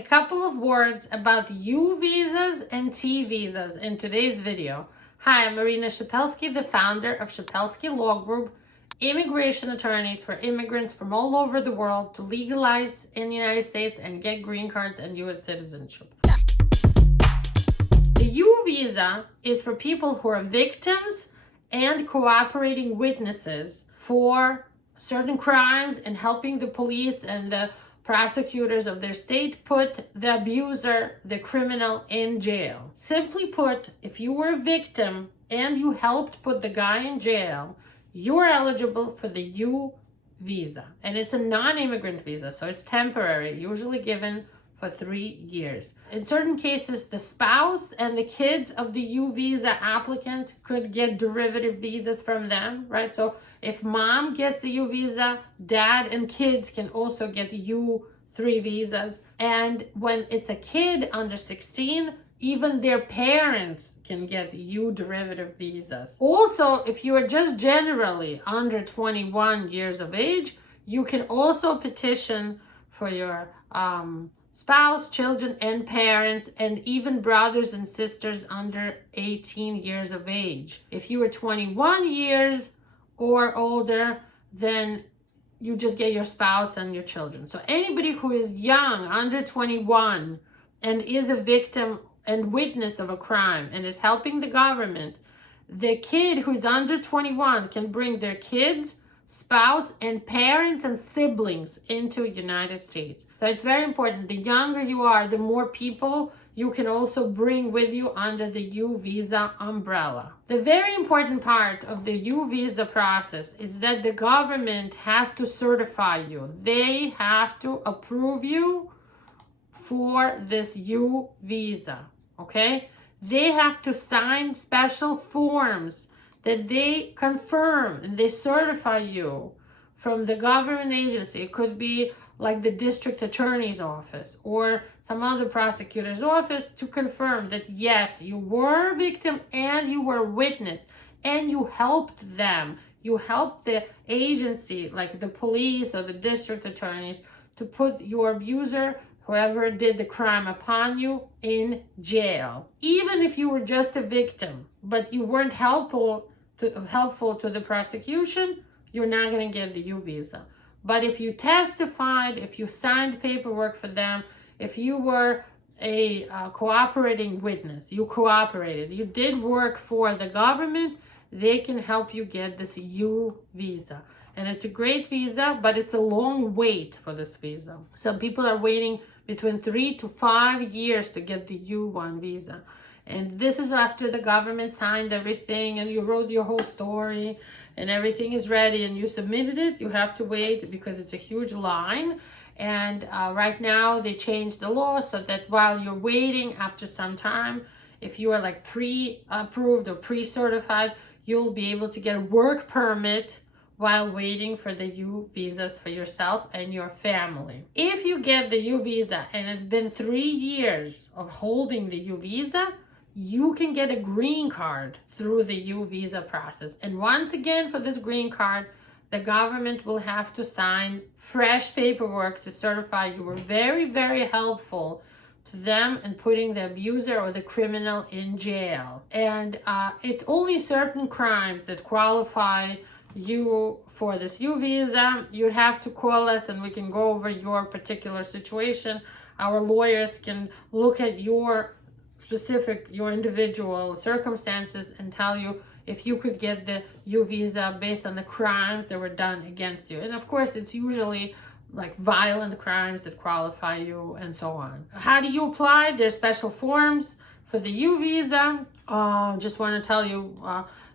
A couple of words about U visas and T visas in today's video. Hi, I'm Marina Shepelsky, the founder of Shepelsky Law Group, immigration attorneys for immigrants from all over the world to legalize in the United States and get green cards and U.S. citizenship. The U visa is for people who are victims and cooperating witnesses for certain crimes and helping the police and the prosecutors of their state put the abuser, the criminal, in jail. Simply put, if you were a victim and you helped put the guy in jail, you're eligible for the U visa. And it's a non-immigrant visa, so it's temporary, usually given for 3 years. In certain cases, the spouse and the kids of the U visa applicant could get derivative visas from them, right? So if mom gets the U visa, dad and kids can also get U3 visas. And when it's a kid under 16, even their parents can get U derivative visas. Also, if you are just generally under 21 years of age, you can also petition for your spouse, children, and parents, and even brothers and sisters under 18 years of age. If you are 21 years or older, then you just get your spouse and your children. So anybody who is young, under 21, and is a victim and witness of a crime and is helping the government, the kid who's under 21 can bring their kids, spouse, and parents and siblings into the United States. So it's very important. The younger you are, the more people you can also bring with you under the U visa umbrella. The very important part of the U visa process is that the government has to certify you. They have to approve you for this U visa, okay? They have to sign special forms that they confirm and they certify you from the government agency. It could be like the district attorney's office or some other prosecutor's office to confirm that yes, you were a victim and you were a witness and you helped them. You helped the agency, like the police or the district attorneys, to put your abuser, whoever did the crime upon you, in jail. Even if you were just a victim, but you weren't helpful to the prosecution, you're not going to get the U visa. But if you testified, if you signed paperwork for them, if you were a cooperating witness, you cooperated, you did work for the government, they can help you get this U visa. And it's a great visa, but it's a long wait for this visa. Some people are waiting between 3 to 5 years to get the U1 visa. And this is after the government signed everything and you wrote your whole story and everything is ready and you submitted it. You have to wait because it's a huge line. And right now they changed the law so that while you're waiting, after some time, if you are like pre-approved or pre-certified, you'll be able to get a work permit while waiting for the U visas for yourself and your family. If you get the U visa and it's been 3 years of holding the U visa, you can get a green card through the U visa process. And once again, for this green card, the government will have to sign fresh paperwork to certify you were very, very helpful to them in putting the abuser or the criminal in jail. And it's only certain crimes that qualify you for this U visa. You'd have to call us and we can go over your particular situation. Our lawyers can look at your your individual circumstances and tell you if you could get the U visa based on the crimes that were done against you. And of course, it's usually like violent crimes that qualify you and so on. How do you apply? There's special forms for the U visa. Just want to tell you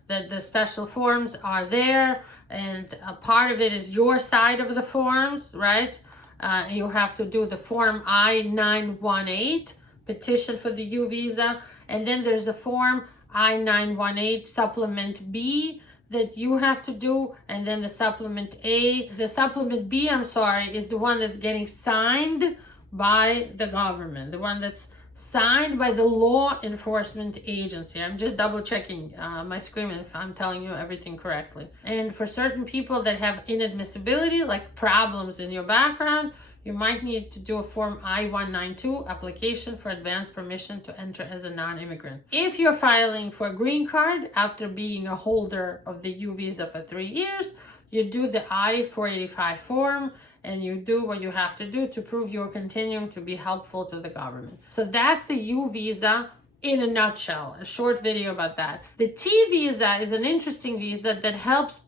that the special forms are there, and a part of it is your side of the forms, right? You have to do the form I-918, petition for the U visa, and then there's a form I-918 supplement B that you have to do, and then the supplement A. The supplement B, is the one that's getting signed by the government, the one that's signed by the law enforcement agency. I'm just double checking my screen if I'm telling you everything correctly. And for certain people that have inadmissibility, like problems in your background, you might need to do a Form I-192, application for advance permission to enter as a non-immigrant. If you're filing for a green card after being a holder of the U visa for 3 years, you do the I-485 form, and you do what you have to do to prove you're continuing to be helpful to the government. So that's the U visa in a nutshell, a short video about that. The T visa is an interesting visa that helps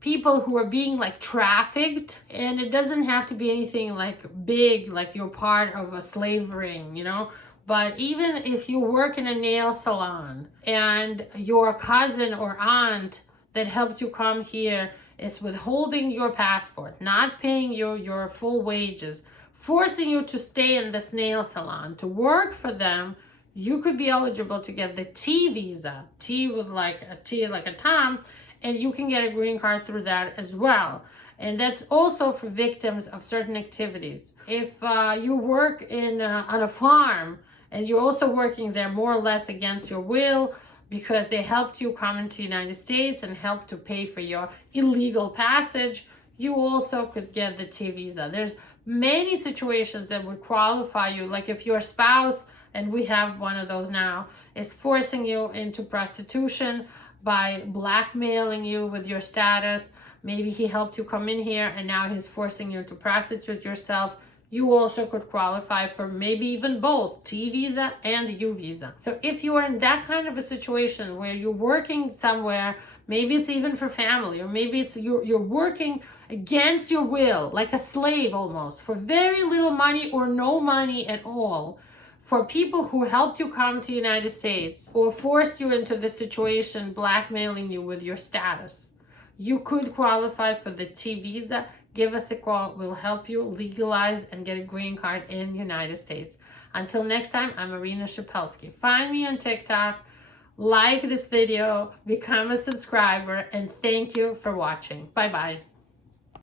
people who are being like trafficked, and it doesn't have to be anything like big, like you're part of a slave ring, you know. But even if you work in a nail salon and your cousin or aunt that helped you come here is withholding your passport, not paying you your full wages, forcing you to stay in this nail salon to work for them, you could be eligible to get the T visa, T with like a T like a Tom, and you can get a green card through that as well. And that's also for victims of certain activities. If you work on a farm and you're also working there more or less against your will because they helped you come into the United States and helped to pay for your illegal passage, you also could get the T visa. There's many situations that would qualify you, like if your spouse, and we have one of those now, is forcing you into prostitution by blackmailing you with your status. Maybe he helped you come in here and now he's forcing you to prostitute yourself. You also could qualify for maybe even both T visa and U visa. So if you are in that kind of a situation where you're working somewhere, maybe it's even for family, or maybe it's you're working against your will, like a slave almost, for very little money or no money at all, for people who helped you come to the United States or forced you into the situation, blackmailing you with your status, you could qualify for the T visa. Give us a call. We'll help you legalize and get a green card in the United States. Until next time, I'm Marina Shepelsky. Find me on TikTok, like this video, become a subscriber, and thank you for watching. Bye-bye.